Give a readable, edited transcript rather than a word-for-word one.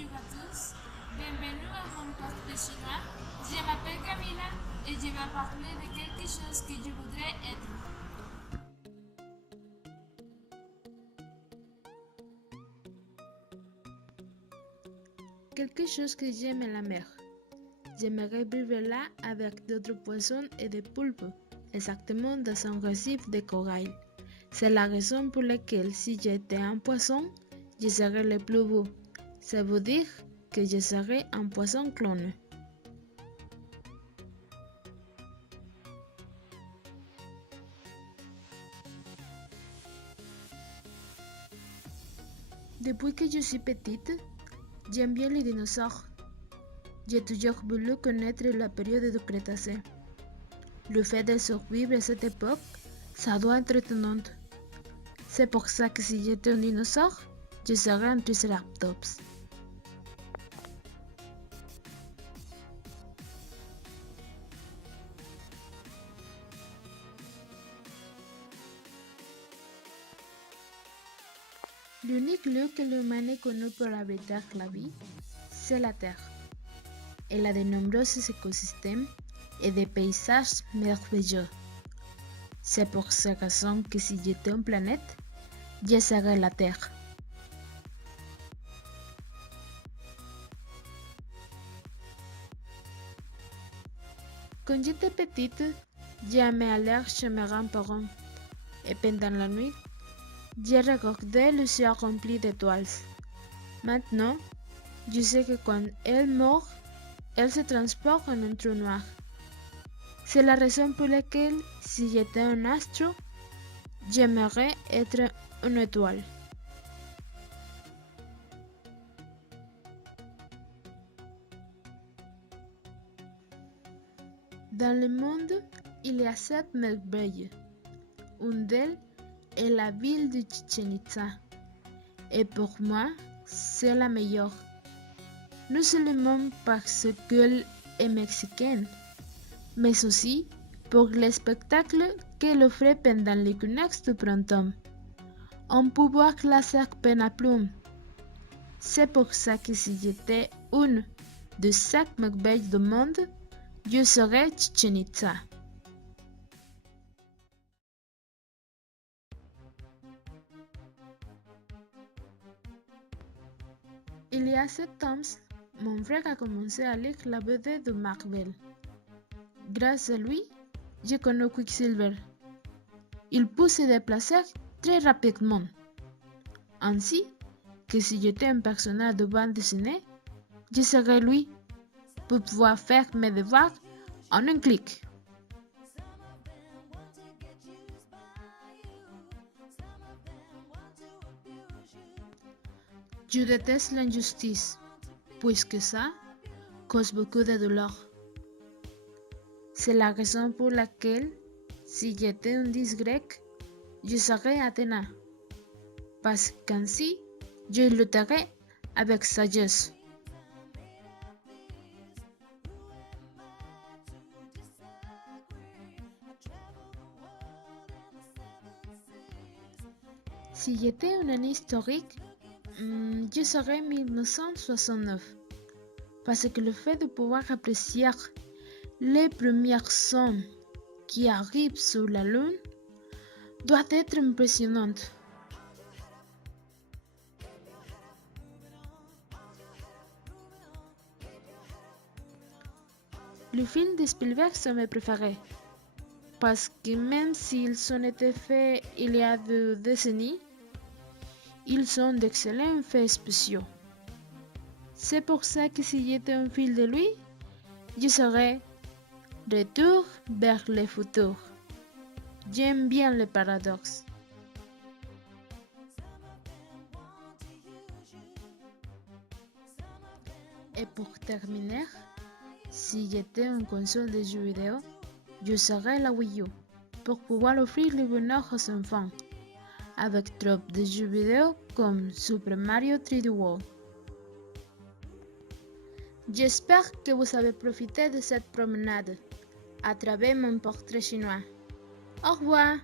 bonjour à tous. Bienvenue à mon poste de chinois. Je m'appelle Camila et je vais parler de quelque chose que je voudrais être. Quelque chose que j'aime est la mer. J'aimerais vivre là avec d'autres poissons et des poulpes, exactement dans un récif de corail. C'est la raison pour laquelle si j'étais un poisson, je serais le plus beau. Ça veut dire que je serais un poisson clone. Depuis que je suis petite, j'aime bien les dinosaures. J'ai toujours voulu connaître la période du Crétacé. Le fait de survivre à cette époque, ça doit être étonnant. C'est pour ça que si j'étais un dinosaure, je serais un triceratops. L'unique lieu que l'humain ait connu pour habiter la vie, c'est la Terre. Elle a de nombreux écosystèmes et des paysages merveilleux. C'est pour cette raison que si j'étais une planète, je serais la Terre. Quand j'étais petite, j'aimais aller chez mes grands-parents et pendant la nuit, j'ai regardé le ciel rempli d'étoiles. Maintenant, je sais que quand elle meurt, elle se transforme en un trou noir. C'est la raison pour laquelle, si j'étais un astre, j'aimerais être une étoile. Dans le monde, il y a 7 merveilles. Une d'elles est la ville de Chichen Itza. Et pour moi, c'est la meilleure. Non seulement parce qu'elle est mexicaine, mais aussi pour le spectacle qu'elle offre pendant l'équinoxe du printemps. On peut voir la serpent à plumes. C'est pour ça que si j'étais une de 5 merveilles du monde, je serais Chichen Itza. Il y a 7 ans, mon frère a commencé à lire la BD de Marvel. Grâce à lui, j'ai connu Quicksilver. Il peut se déplacer très rapidement. Ainsi que si j'étais un personnage de bande dessinée, je serais lui pour pouvoir faire mes devoirs en un clic. Je déteste l'injustice, puisque ça cause beaucoup de douleur. C'est la raison pour laquelle, si j'étais un dieu grec, je serais Athéna, parce qu'ainsi, je lutterais avec sagesse. Si j'étais une année historique, je serais 1969, parce que le fait de pouvoir apprécier les premières sons qui arrivent sur la Lune doit être impressionnant. Les films de Spielberg sont mes préférés, parce que même s'ils ont été faits il y a des décennies, ils sont d'excellents effets spéciaux. C'est pour ça que si j'étais un film de lui, je serais Retour vers le futur. J'aime bien le paradoxe. Et pour terminer, si j'étais une console de jeux vidéo, je serais la Wii U pour pouvoir offrir le bonheur aux enfants avec trop de jeux vidéo comme Super Mario 3D World. J'espère que vous avez profité de cette promenade à travers mon portrait chinois. Au revoir!